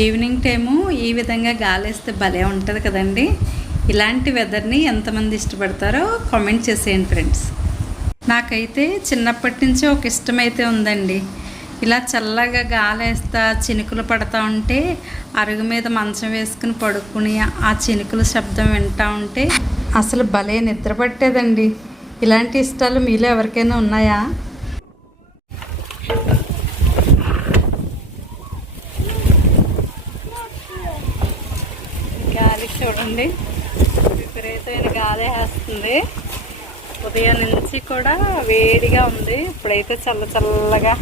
Evening time ఈ విధంగా గాలేస్తే భలే ఉంటుంది కదండి. ఇలాంటి వెదర్ని ఎంతమంది ఇష్టపడతారో కామెంట్ చేసేయండి ఫ్రెండ్స్. నాకైతే చిన్నప్పటి నుంచి ఒక ఇష్టమైతే ఉందండి. ఇలా చల్లగా గాలేస్తా చినుకులు పడతా ఉంటే అరుగు మీద మంచం వేసుకుని పడుకుని ఆ చినుకుల శబ్దం వింటూ ఉంటే అసలు భలే నిద్ర పట్టేదండి. ఇలాంటి ఇష్టాలు మీలో ఎవరికైనా ఉన్నాయా? గాలి చూడండి, విపరీతమైన గాలి వేస్తుంది. ఉదయం నుంచి కూడా వేడిగా ఉంది, ఇప్పుడైతే చల్లగా.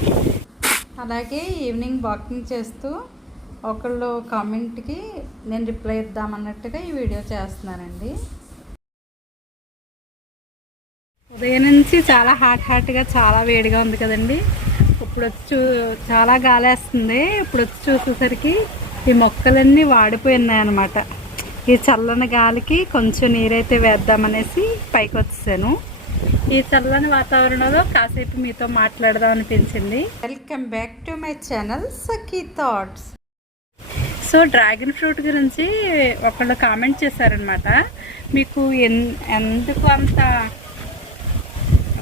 అలాగే ఈవినింగ్ వాకింగ్ చేస్తూ ఒకళ్ళు కామెంట్కి నేను రిప్లై ఇద్దామన్నట్టుగా ఈ వీడియో చేస్తున్నానండి. ఉదయం నుంచి చాలా హాట్గా చాలా వేడిగా ఉంది కదండి. ఇప్పుడు వచ్చి చాలా గాలి వేస్తుంది. ఇప్పుడు వచ్చి చూసేసరికి ఈ మొక్కలన్నీ వాడిపోయి ఉన్నాయన్నమాట. ఈ చల్లని గాలికి కొంచెం నీరైతే వేద్దామనేసి పైకి వచ్చేసాను. ఈ చల్లని వాతావరణంలో కాసేపు మీతో మాట్లాడదాం అనిపించింది. Welcome back to my channel Sakhi thoughts. So dragon fruit గురించి ఒకళ్ళు కామెంట్ చేశారనమాట. మీకు ఎందుకు అంత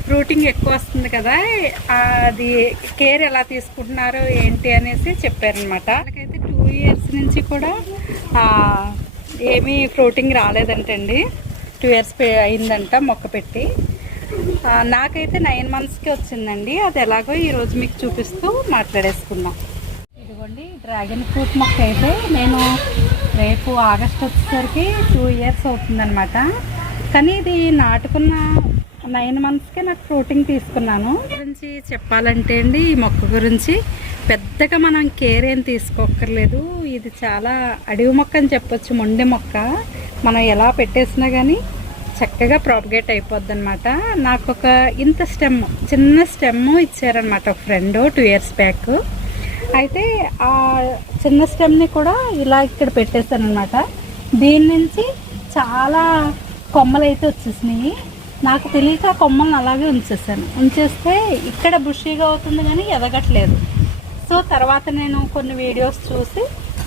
ఫ్రూటింగ్ ఎక్కువ వస్తుంది కదా, అది కేర్ ఎలా తీసుకుంటున్నారో ఏంటి అనేసి చెప్పారనమాట. వాళ్ళకైతే 2 years నుంచి కూడా ఏమీ ఫ్రూటింగ్ రాలేదంటండి. 2 years అయిందంట మొక్క పెట్టి. నాకైతే 9 monthsకి వచ్చిందండి. అది ఎలాగో ఈరోజు మీకు చూపిస్తూ మాట్లాడేసుకుందాం. ఇదిగోండి డ్రాగన్ ఫ్రూట్ మొక్క అయితే నేను రేపు ఆగస్ట్ వచ్చేసరికి 2 years అవుతుందన్నమాట. కానీ ఇది నాటుకున్న 9 monthsకే నాకు ఫ్రూటింగ్ తీసుకున్నాను. గురించి చెప్పాలంటే అండి, ఈ మొక్క గురించి పెద్దగా మనం కేర్ ఏం తీసుకోక్కర్లేదు. ఇది చాలా అడవి మొక్క అని చెప్పొచ్చు, మొండె మొక్క. మనం ఎలా పెట్టేసినా కానీ చక్కగా ప్రాపగేట్ అయిపోద్ది అనమాట. నాకు ఒక ఇంత చిన్న స్టెమ్ ఇచ్చారనమాట ఒక ఫ్రెండ్ 2 years బ్యాక్. అయితే ఆ చిన్న స్టెమ్ని కూడా ఇలా ఇక్కడ పెట్టేశాను అనమాట. దీని నుంచి చాలా కొమ్మలు అయితే వచ్చేసినాయి. నాకు తెలియక కొమ్మలను అలాగే ఉంచేస్తే ఇక్కడ బుషీగా అవుతుంది కానీ ఎదగట్లేదు. సో తర్వాత నేను కొన్ని వీడియోస్ చూసి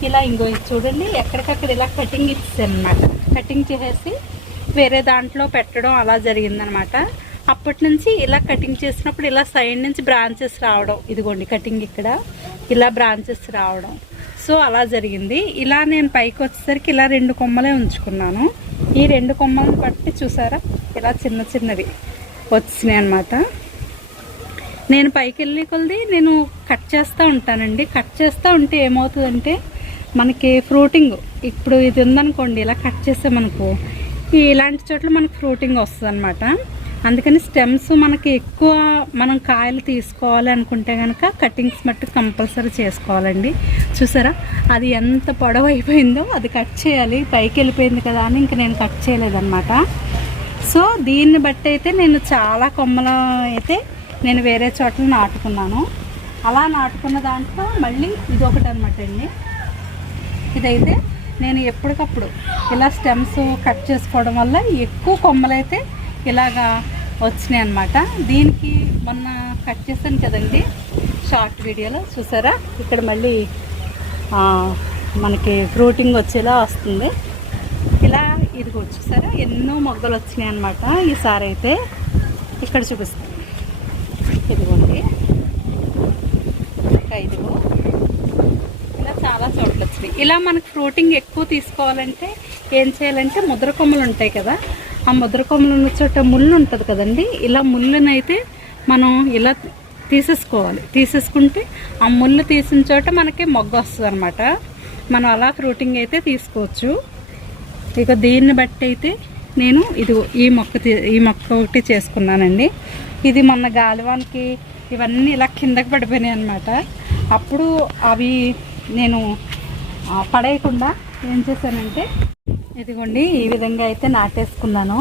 ఇలా చూడండి ఎక్కడికక్కడ ఇలా కటింగ్ ఇచ్చాను అనమాట. కటింగ్ చేసేసి వేరే దాంట్లో పెట్టడం అలా జరిగిందనమాట. అప్పటి నుంచి ఇలా కటింగ్ చేసినప్పుడు ఇలా సైడ్ నుంచి బ్రాంచెస్ రావడం, ఇదిగోండి కటింగ్ ఇక్కడ ఇలా బ్రాంచెస్ రావడం. సో అలా జరిగింది. ఇలా నేను పైకి వచ్చేసరికి ఇలా 2 కొమ్మలే ఉంచుకున్నాను. ఈ 2 కొమ్మలను బట్టి చూసారా ఇలా చిన్నవి వచ్చినాయి అనమాట. నేను పైకి వెళ్ళి కొద్ది నేను కట్ చేస్తూ ఉంటానండి. కట్ చేస్తూ ఉంటే ఏమవుతుందంటే మనకి ఫ్రూటింగ్, ఇప్పుడు ఇది ఉందనుకోండి ఇలా కట్ చేసామనుకో ఇలాంటి చోట్ల మనకు ఫ్రూటింగ్ వస్తుంది అనమాట. అందుకని స్టెమ్స్ మనకి ఎక్కువ మనం కాయలు తీసుకోవాలి అనుకుంటే కనుక కటింగ్స్ మట్టు కంపల్సరీ చేసుకోవాలండి. చూసారా అది ఎంత పొడవు అయిపోయిందో, అది కట్ చేయాలి. పైకి వెళ్ళిపోయింది కదా అని ఇంక నేను కట్ చేయలేదన్నమాట. సో దీన్ని బట్టి అయితే నేను చాలా కొమ్మలు అయితే నేను వేరే చోట్ల నాటుకున్నాను. అలా నాటుకున్న దాంట్లో మళ్ళీ ఇది ఒకటి అనమాట అండి. ఇదైతే నేను ఎప్పటికప్పుడు ఇలా స్టెమ్స్ కట్ చేసుకోవడం వల్ల ఎక్కువ కొమ్మలైతే ఇలాగా వచ్చినాయి అన్నమాట. దీనికి మొన్న కట్ చేశాను కదండి షార్ట్ వీడియోలో, చూసారా ఇక్కడ మళ్ళీ మనకి ఫ్రూటింగ్ వచ్చేలా వస్తుంది. ఇలా ఇదిగో చూసారా ఎన్నో మొగ్గలు వచ్చినాయి అన్నమాట. ఈసారి అయితే ఇక్కడ చూపిస్తాను, ఇదిగోండి ఇంకా ఇదిగో ఇలా చాలా చోట్ల వచ్చినాయి. ఇలా మనకు ఫ్రూటింగ్ ఎక్కువ తీసుకోవాలంటే ఏం చేయాలంటే ముద్ర కొమ్మలు ఉంటాయి కదా, ఆ ముద్ర కొమ్మలు ఉన్న చోట ముళ్ళు ఉంటుంది కదండి. ఇలా ముళ్ళునైతే మనం ఇలా తీసేసుకోవాలి. తీసేసుకుంటే ఆ ముళ్ళు తీసిన చోట మనకి మొగ్గ వస్తుంది అనమాట. మనం అలా ఫ్రూటింగ్ అయితే తీసుకోవచ్చు. ఇక దీన్ని బట్టి అయితే నేను ఈ మొక్క ఒకటి చేసుకున్నానండి. ఇది మొన్న గాలివానికి ఇవన్నీ ఇలా కిందకి పడిపోయినాయి అనమాట. అప్పుడు అవి నేను పడేయకుండా ఏం చేశానంటే ఇదిగోండి ఈ విధంగా అయితే నాటేసుకున్నాను.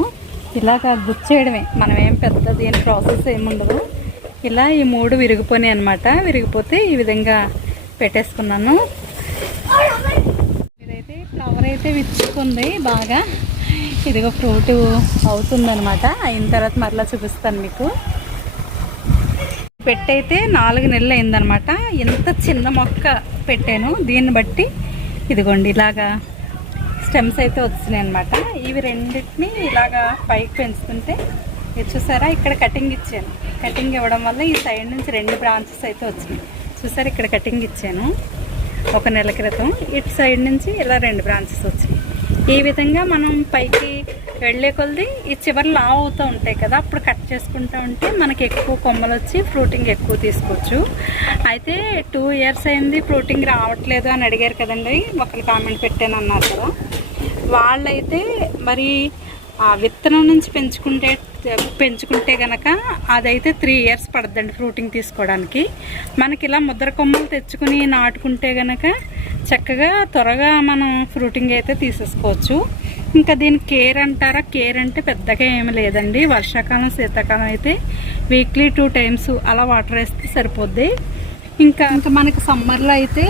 ఇలాగ గుచ్చేయడమే, మనం ఏం పెద్ద దీని ప్రాసెస్ ఏముండదు. ఇలా ఈ 3 విరిగిపోయినాయి అనమాట. విరిగిపోతే ఈ విధంగా పెట్టేసుకున్నాను. ఇదైతే ఫ్లవర్ అయితే విచ్చుకుంది బాగా. ఇదిగో ఫ్రూట్ అవుతుందనమాట. అయిన తర్వాత మరలా చూపిస్తాను మీకు. పెట్టయితే 4 నెలలు అయిందనమాట. ఎంత చిన్న మొక్క పెట్టాను. దీన్ని బట్టి ఇదిగోండి ఇలాగా స్టెమ్స్ అయితే వచ్చినాయి అనమాట. ఇవి రెండింటిని ఇలాగా పైకి పెంచుతుంటే ఇది చూసారా, ఇక్కడ కటింగ్ ఇచ్చాను. కటింగ్ ఇవ్వడం వల్ల ఈ సైడ్ నుంచి 2 బ్రాంచెస్ అయితే వచ్చినాయి. చూసారా, ఇక్కడ కటింగ్ ఇచ్చాను 1 నెల క్రితం. ఇటు సైడ్ నుంచి ఇలా 2 బ్రాంచెస్ వచ్చినాయి. ఈ విధంగా మనం పైకి వెళ్ళే కొలది ఈ చివరి లావ్ అవుతూ ఉంటాయి కదా, అప్పుడు కట్ చేసుకుంటూ ఉంటే మనకి ఎక్కువ కొమ్మలు వచ్చి ఫ్రూటింగ్ ఎక్కువ తీసుకోవచ్చు. అయితే 2 ఇయర్స్ అయింది ఫ్రూటింగ్ రావట్లేదు అని అడిగారు కదండి, ఒకరు కామెంట్ పెట్టాను అన్నారు కదా. వాళ్ళైతే మరి విత్తనం నుంచి పెంచుకుంటే కనుక అదైతే 3 ఇయర్స్ పడుతుందండి ఫ్రూటింగ్ తీసుకోవడానికి. మనకి ఇలా ముద్ర కొమ్మలు తెచ్చుకుని నాటుకుంటే కనుక చక్కగా త్వరగా మనం ఫ్రూటింగ్ అయితే తీసేసుకోవచ్చు. ఇంకా దీని కేర్ అంటారా, కేర్ అంటే పెద్దగా ఏమి లేదండి. వర్షాకాలం శీతాకాలం అయితే వీక్లీ 2 టైమ్స్ అలా వాటర్ వేస్తే సరిపోద్ది. ఇంకా మనకి సమ్మర్లో అయితే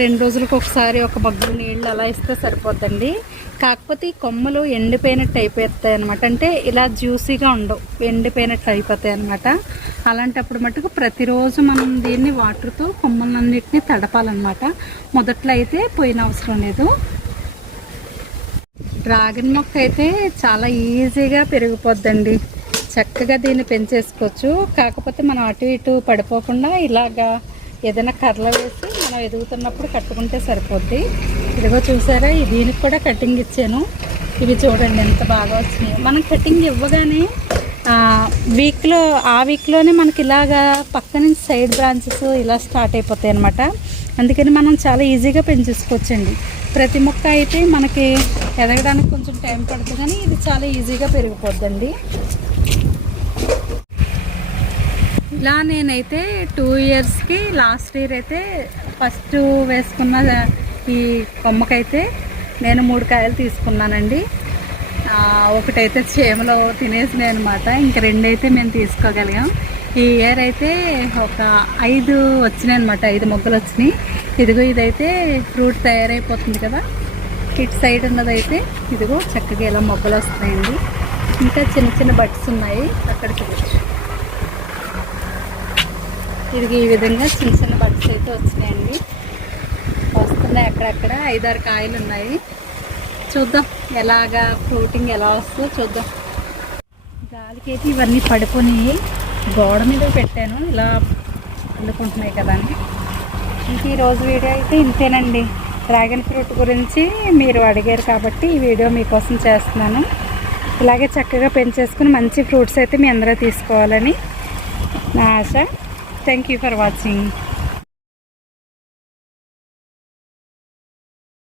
2 రోజులకు ఒకసారి ఒక బగ్గు నీళ్ళు అలా ఇస్తే సరిపోద్దండి. కాకపోతే ఈ కొమ్మలు ఎండిపోయినట్టు అయిపోతాయి అనమాట. అంటే ఇలా జ్యూసీగా ఉండవు, ఎండిపోయినట్టు అయిపోతాయి అనమాట. అలాంటప్పుడు మటుకు ప్రతిరోజు మనం దీన్ని వాటర్తో కొమ్మలన్నిటిని తడపాలన్నమాట. మొదట్లో అయితే పోయిన అవసరం లేదు. డ్రాగన్ మొక్క అయితే చాలా ఈజీగా పెరిగిపోద్దండి. చక్కగా దీన్ని పెంచేసుకోవచ్చు. కాకపోతే మనం అటు ఇటు పడిపోకుండా ఇలాగా ఏదైనా కర్ర వేసి మనం ఎదుగుతున్నప్పుడు కట్టుకుంటే సరిపోద్ది. ఇదిగో చూసారా, దీనికి కూడా కటింగ్ ఇచ్చాను. ఇవి చూడండి ఎంత బాగా వచ్చినాయి. మనం కటింగ్ ఇవ్వగానే వీక్లోనే మనకి ఇలాగా పక్క నుంచి సైడ్ బ్రాంచెస్ ఇలా స్టార్ట్ అయిపోతాయి అనమాట. అందుకని మనం చాలా ఈజీగా పెంచేసుకోవచ్చండి. ప్రతి మొక్క అయితే మనకి ఎదగడానికి కొంచెం టైం పడుతుంది, కానీ ఇది చాలా ఈజీగా పెరిగిపోద్దండి. ఇలా నేనైతే 2 ఇయర్స్కి లాస్ట్ ఇయర్ అయితే ఫస్ట్ వేసుకున్న ఈ కొమ్మకైతే నేను 3 కాయలు తీసుకున్నానండి. ఒకటైతే చేమలో తినేసినాయి అనమాట. ఇంకా 2 అయితే మేము తీసుకోగలిగాం. ఈ ఇయర్ అయితే ఒక 5 వచ్చినాయి అనమాట, 5 మొగ్గలు వచ్చినాయి. ఇదిగో ఇదైతే ఫ్రూట్ తయారైపోతుంది కదా, ఇటు సైడ్ ఉన్నదైతే ఇదిగో చక్కగా ఇలా మొగ్గలు వస్తున్నాయండి. ఇంకా చిన్న చిన్న బడ్స్ ఉన్నాయి అక్కడికి. ఇది ఈ విధంగా చిన్న చిన్న బడ్స్ అయితే వచ్చినాయండి, వస్తున్నాయి. అక్కడక్కడ 5-6 కాయలు ఉన్నాయి. చూద్దాం ఎలాగా ఫ్రూటింగ్ ఎలా వస్తుందో చూద్దాం. గాలికి అయితే ఇవన్నీ పడిపోయి గోడ మీద పెట్టాను, ఇలా అల్లుకుంటున్నాయి కదా అని. ఇంక ఈరోజు వీడియో అయితే ఇంతేనండి. డ్రాగన్ ఫ్రూట్ గురించి మీరు అడిగారు కాబట్టి ఈ వీడియో మీకోసం చేస్తున్నాను. ఇలాగే చక్కగా పెంచేసుకుని మంచి ఫ్రూట్స్ అయితే మీ అందరూ తీసుకోవాలని నా ఆశ. Thank you for watching.